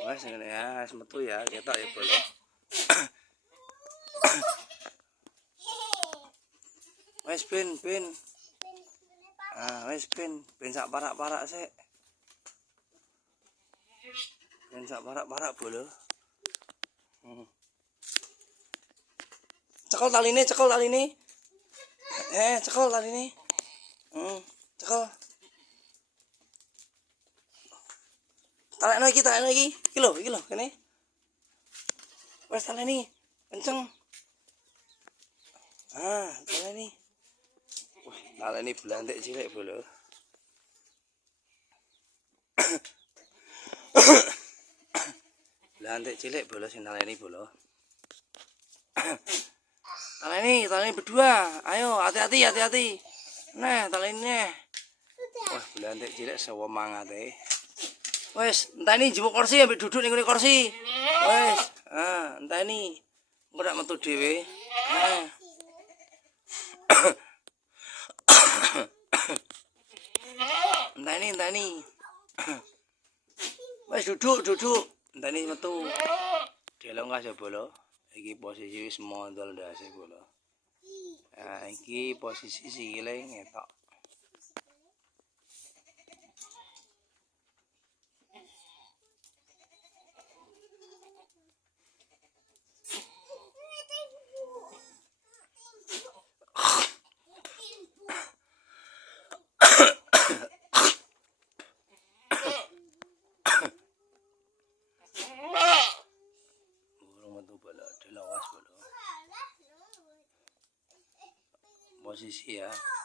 Wes ngene ya, wis metu ya, ketok ya bolo. Wes ben. Ah, wes ben sak parak-parak sik. Ben sak parak-parak bolo. Cekel taline. Cekel taline. Cekel. Talekno iki. Iki lho, kene. Wes taleni. Kenceng. Ah, taleni. Wah, taleni blantik cilik bolo. Blantik cilik bolo sing taleni bolo. Taleni berdua. Ayo, hati-hati. Nah, taleni neh. Wah, blantik cilik sewemangate. Wes, enteni njupuk kursi ambek duduk ning kursi. Wes, enteni. Engko nek metu dhewe. Enteni. Wes duduk. Enteni metu. Delok ya bolo. Iki posisi wis mondol ndase bolo. Nah, iki posisi sikile ngetok.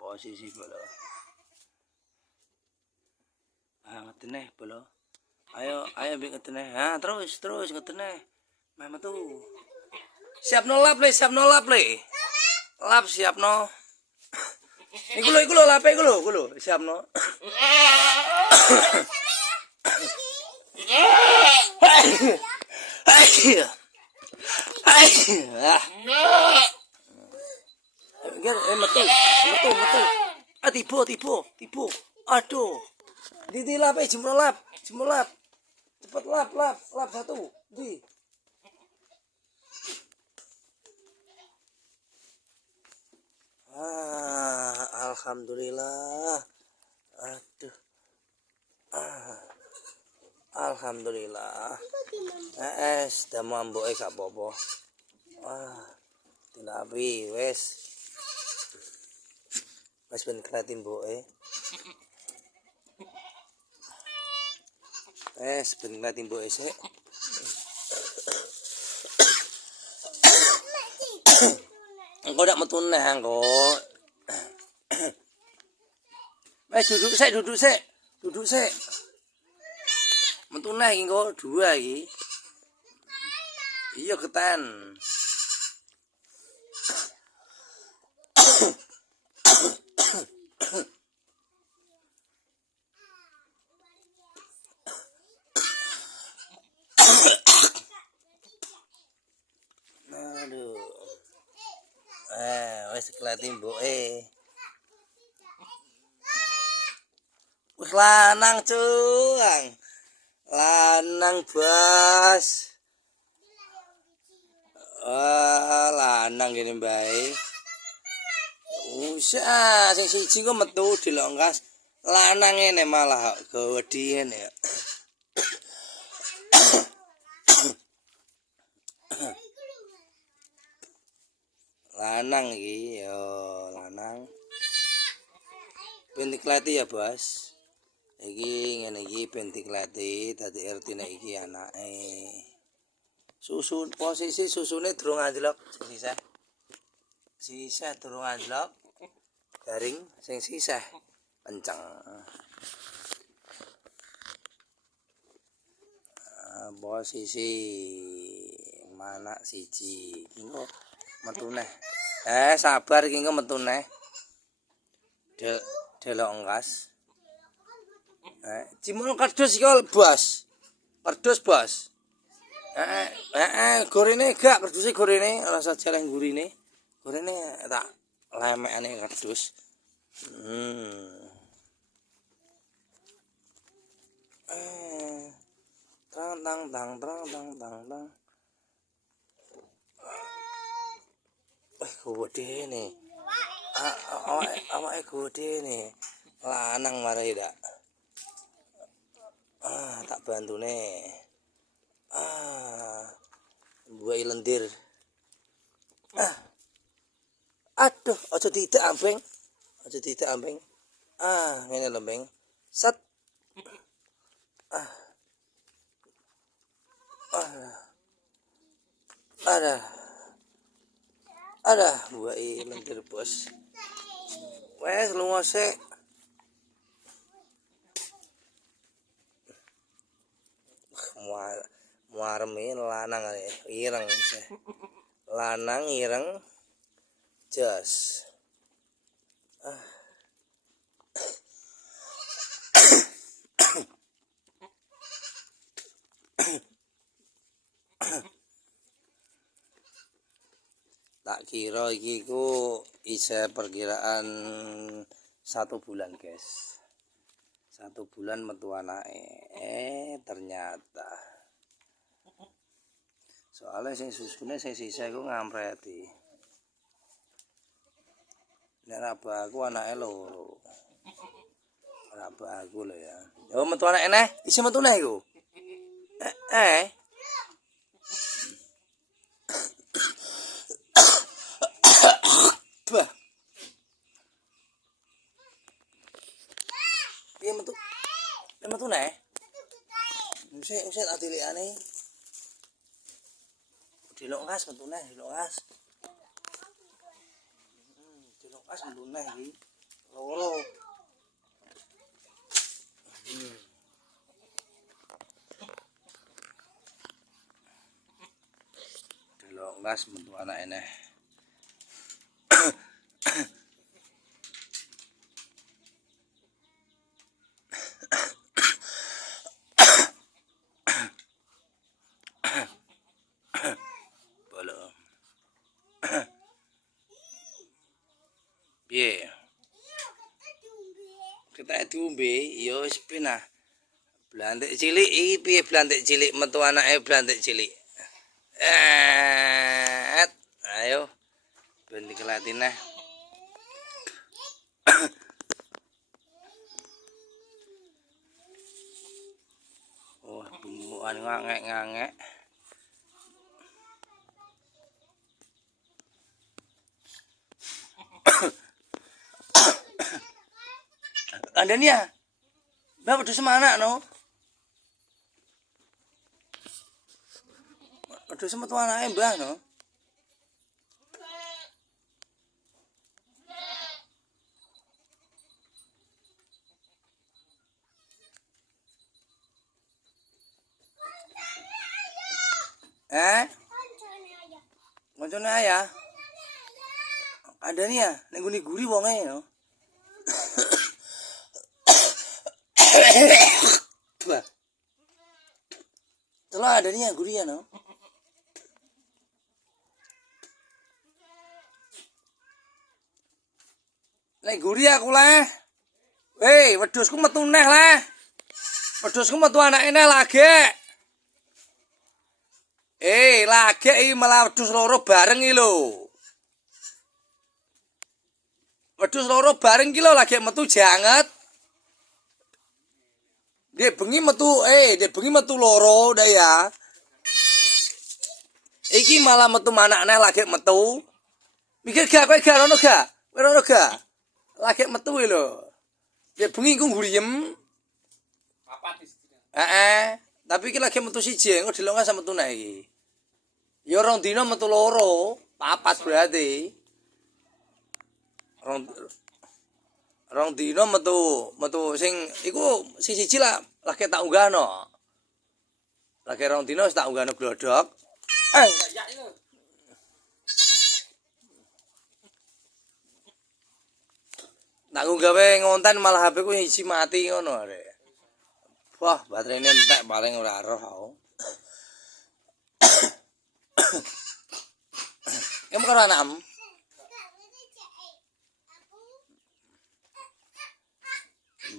Posisi bolo. Ngeteneh bolo. Ayo mbek ngeteneh. Terus ngeteneh. Meh metu. Siapno lap le. Lap siapno. Iku lho lape iku lho. Siapno. Metu. Tipu. Aduh. Di lap jemur lap. Cepet lap satu. Di. Alhamdulillah. Aduh. Alhamdulillah. Damu amboke gak apa-apa. Dilapi wes ben kreatin mboke. Ben kreatin mboke sik. Engko ndak metu neh engko. Wes duduk sik. Metu neh iki engko 2 iki. Iya keten. Aduh. Wis kelati mboke. Wis lanang cuang. Lanang bos. Lanang gini bae. Usah sing siji kok metu dilongkas. Lanang ngene malah gawedien ya. Lanang iki yo lanang. Ben diklati ya, Bos. Iki ngene iki ben diklati dadi RT nek iki anake. Posisi susune durung anjlok sisih durung anjlok. Garing sing sisih kenceng. Posisi mana siji engko metu neh. Sabar iki engko metu neh. Delok engkas. Cimol kardus iki, Bos. Kardus, Bos. Gorene gak karduse gorene, rasa jaleng gurine. Gorene tak lemekane kardus. tang tang tang tang tang tang. Wah, gede nih. Awake gede nih. Lanang marai dak. Tak bantu nih. Buai lendir. Aduh, aja diidak ambeng. Aja diidak ambeng. Ngene lembeng. Set. Ada. Ada buai lendir, Bos. Wes lunga sik. Muareme lanang ireng. Lanang ireng jas. Tak kira iki ku isih perkiraan 1 bulan, guys. 1 bulan metu anake. Ternyata soalnya sing susune sing sisa iku ngampreti. Nek rabaku anake loro. Rabaku lho ya. Yo metu anake neh, isih metu neh iku. Bah. Piye metu? Metu neh. Sik adilikane. Dilok ngas metu neh, dilok ngas. Dilok ngas metu neh iki. Loro. Dilok ngas metu anake neh. Piye? Kita diombe, ya wis pinah. Blantik cilik iki piye blantik cilik metu anake blantik cilik. Ayo. Ben dikelati neh. Wah, bumbukan ngangek-ngangek. Andania. Mbak wedhus semana no? Wedhus metu anake Mbah no. Koncone ayah. Andania, ning ngene guri wonge no. Telo Andania guri ya no. Nek guri aku lah. Hei, wedhusku metu neh lah. Wedhusku metu anake neh lagi. Lagi iki malah wedhus loro bareng iki lho. Wedhus loro bareng iki lho lagi metu janget. Dek bengi metu loro udah ya. Iki malah metu manakne lagi metu. Mikir gak kowe gak ono gak? Kowe ono gak? Lagi metu iki lho. Dek bengi ku guriem. Papat iki. Tapi iki lagi metu siji, engko delok ngas metu nek iki. Ya rong dina metu loro, papat berarti. Rong dina metu sing iku siji lah lagi tak unggahno. Lagi rong dina wis tak unggahno glodok. Tak gawe ngonten malah HP ku siji mati ngono arek. Wah, baterainya entek paling ora roh aku. Kamu karo anakmu?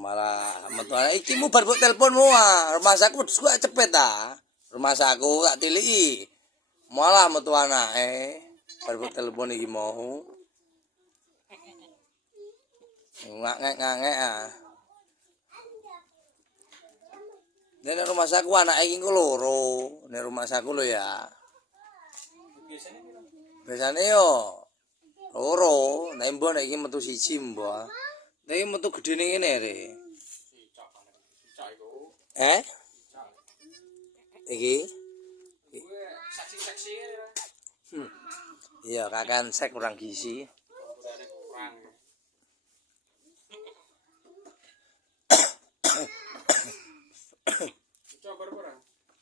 Malah metu iki mu bar teleponmu rumah saku cepet ta. Rumah saku tak tiliki. Malah metu anake. Baru telepon iki mau. Ngangek ah. Nek rumah saku anake iki loro. Nek rumah saku lho ya. Biasane yo loro, nek mbok nek iki metu siji mbok. Nek iki metu gedene ngene re. Iki seksi-seksi. Iya, kakan sek kurang gizi.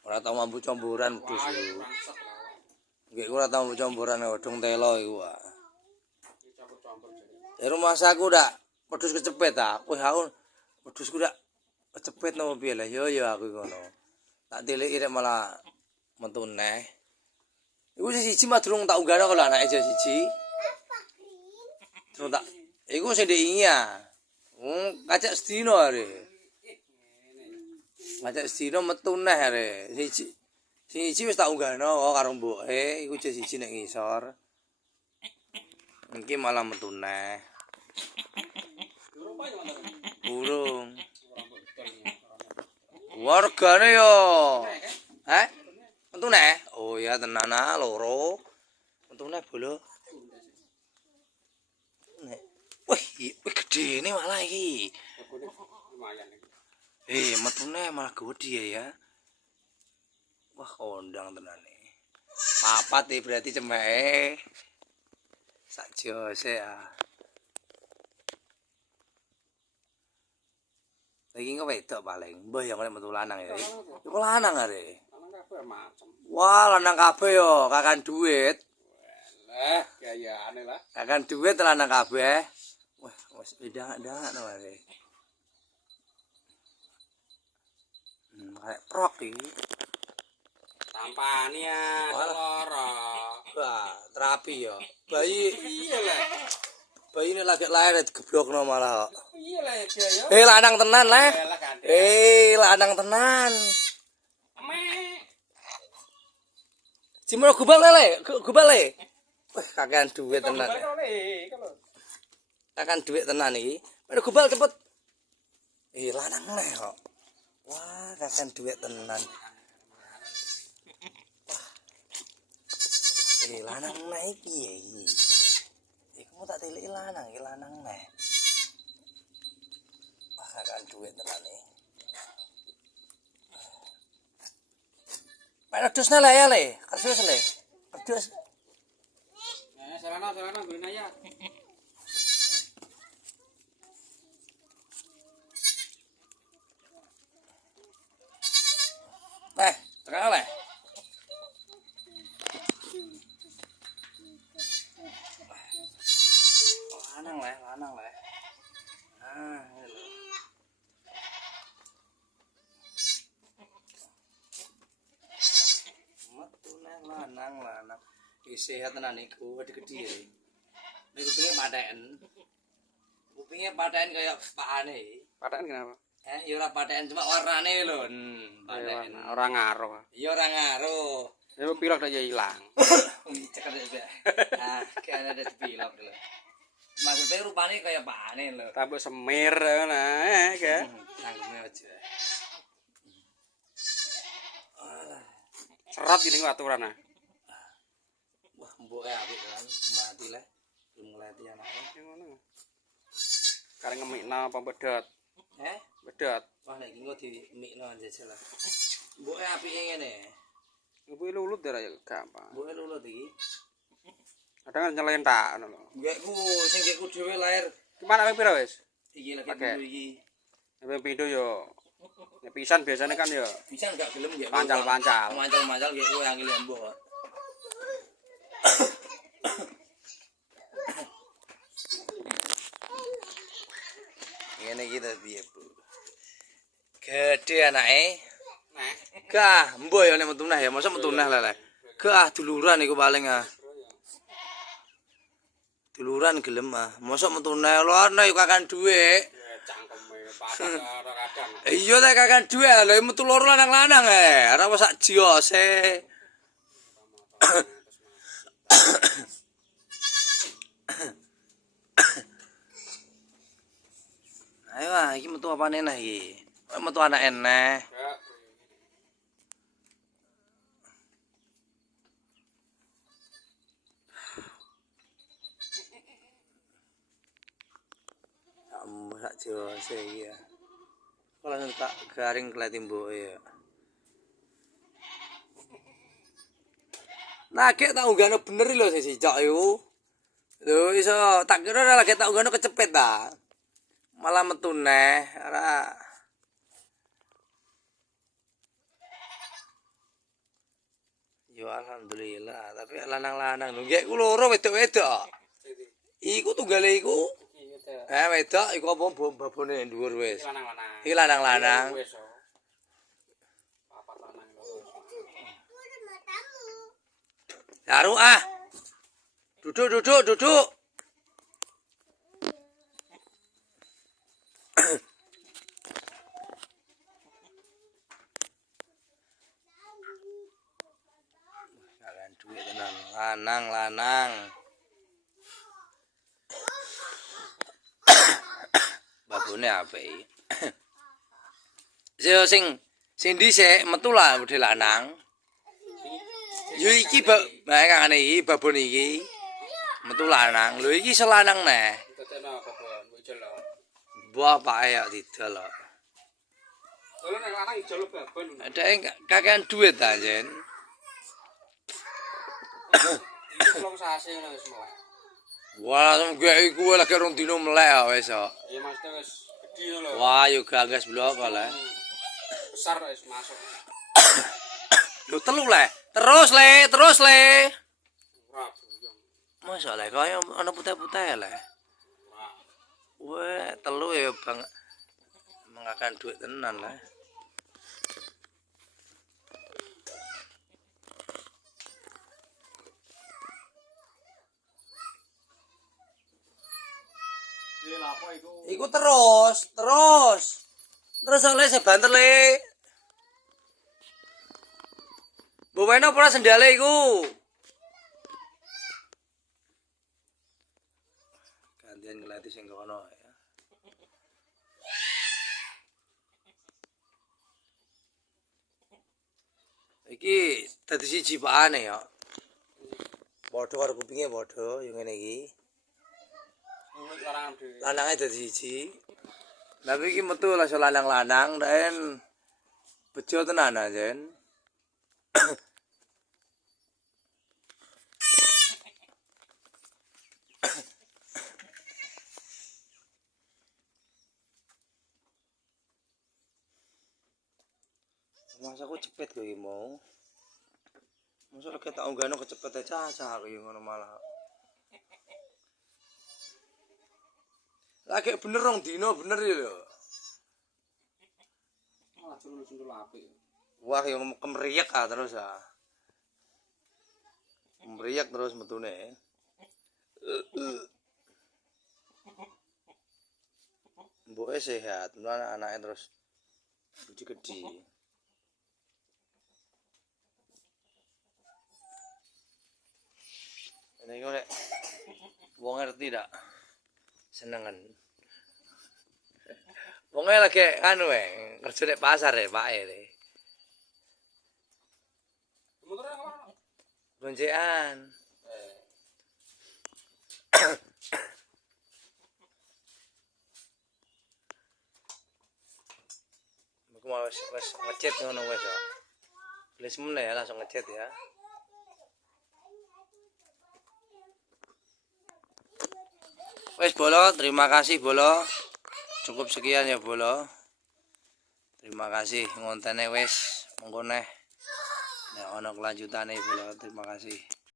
Ora tau mampu comboran dus. Nggih ora tau mampu comboran odong telo iku, Pak. Rumah saku ndak pedhus kecepet ta. Wih aku pedhusku ndak kecepet nopo piye lah. Yo aku ngono. Tak tiliki rek malah metu neh. Iku siji mah durung tak unggahno kalau anake siji. Durung tak. Iku sing ndek iya. Kacak sedino are. Kacak sedino metu neh are. Siji wis tak unggahno karo mboke, iku siji nek ngisor. Iki malah metu neh. Burung. Wargane yo. Metu neh? Oh ya tenan ah loro. Metu neh bolo. Wih gedene malah iki. Metu neh malah gede ya. Wah kondang tenan nih. Papat berarti cemeke. Sak jose ya. Lagi wedok paling. Mbah yang oleh metu lanang ya. Iku lanang are. Wah, lanang kabeh yo, kakan duit. Lah, gayane lah. Kakan duit lanang kabeh. Wah, wis beda-beda no are. Kayak prok iki. Tampani ya, loro. Wah, terapi yo. Bayi iya lah. Bayi ini lagi lahir digeblokno malah kok. Iya lah ya. Lanang tenan lah. Lanang tenan. Cimono gubal le. Wah, kakean duit tenan. Kakean duit tenan iki. Pada gubal cepet. Lanang le kok. Wah, kakean duit tenan. Wah. Lanang naik piye iki? Iku tak tiliki lanang neh. Wah, kakean duit tenan iki. Pedus le ya le. Kersus le. Pedus. Sarana gunain aja. Tekan le. Lanang le. Ah, lanang. Sehat tenan iku, gede-gede. Nek kupinge paten. Kupinge paten kaya pakane. Paten kenapa? Ya ora paten cuma warnane lho. Paten. Ora ngaruh. Ya ora ngaruh. Ya pilok tak ilang. Cekel ya. Ah, kaya ada pilok lho. Maksudnya rupane kaya pakane lho. Rambut semir ngono ya. Nangkeme aja. Serat ini aturan ah. Wah, mbok apik kan, mati le. Belum ngelati anake ngono. Kareng ngemikno apa bedot? Bedot. Wah, nek iki engko dimikno jajal lah. Mboke apike ngene. Mboke lulut ya gampang. Mboke lulut iki. Kadang nyelentak ngono lho. Nggekku sing nggekku dhewe lahir. Gimana ping pira wis? Iki lagi pindho iki. Nek pindho yo nek pisan biasanya kan ya pisan gak gelem nggek pancal-pancal. Pancal-pancal nggek kowe yang ilek mbok. Ngene iki to piye, Bu? Gede anake. Nah, gah, mbok ya nek metu neh ya, mosok metu neh lele. Gah duluran iku paling ah. Duluran gelem ah. Mosok metu neh lho ana yo kakan dhuwit. Iya ta kakan duwe lho metu loro lanang-lanang ora wis sak jiose. Ayo iki metu apane nah iki? Metu anak eneh. Kamu sak jiose iki ya. Kok langsung tak garing keleti mboke ya. Nah, gek tak unggahno bener lho sing sicok iku. Lho iso tak kira ora lagi tak unggahno kecepet ta. Malah metu neh, ora. Yo alhamdulillah, tapi lanang-lanang lho gek ku loro wedok-wedok. Iku tunggale iku. Wedok iku apa babone dhuwur wis. Iki lanang-lanang. Taruh ah. Duduk. Kalian duit tenan, lanang. Babone apik. Sing dhisik metu lah budhe lanang. Yo iki bae kangane iki babon iki. Metu lanang. Lho iki selanang neh. Tetekno babon ijol lho. Wah pake ya didol lho. Lho nek lanang ijol babon. Adake kakean duit ta, Jen. Iki long sase ngono wis melek. Wah, gek iku lagi rong dino melek wis kok. Iya maksudnya wis gedhi lho. Wah, yo gagas blok kok le. Besar wis masuk. Lho telu le. Terus le. Ora buyong. Masa le kaya ana putih-putih le. Ora. Wah, telu ya Bang. Mengakan duit tenan le. Iku terus. Terus oleh saya banter le. Bawene ora sendale iku. Gantian ngelati sing kono ya. Iki dadi siji pakane ya. Padha karo kupinge padha yo ngene iki. Lanangnya dadi siji. Tapi iki metu lah lanang-lanang dan bejo tenan Jen. Masa aku cepet kowe iki mau. Masa lek tak unggahno kecepet cacah kowe ngono malah. Lagi bener rong dino bener ya lho. Malah sundul apik. Wah yang kemeriak ah terus ah. Kemeriak terus metune. Mboke sehat, anaknya terus gede-gede. Ini gue wong ngerti dak? Senengan. Wonge lagi anu kerja nek pasar Pak e. Motornya kemana? Gonjekan. Aku mau wis ngecet ngono wis kok. Wis meneh ya langsung ngecet ya. Wes Bolo, terima kasih Bolo. Cukup sekian ya Bolo. Terima kasih ngontene wes mengko neh. Nek ana kelanjutane Bolo, terima kasih.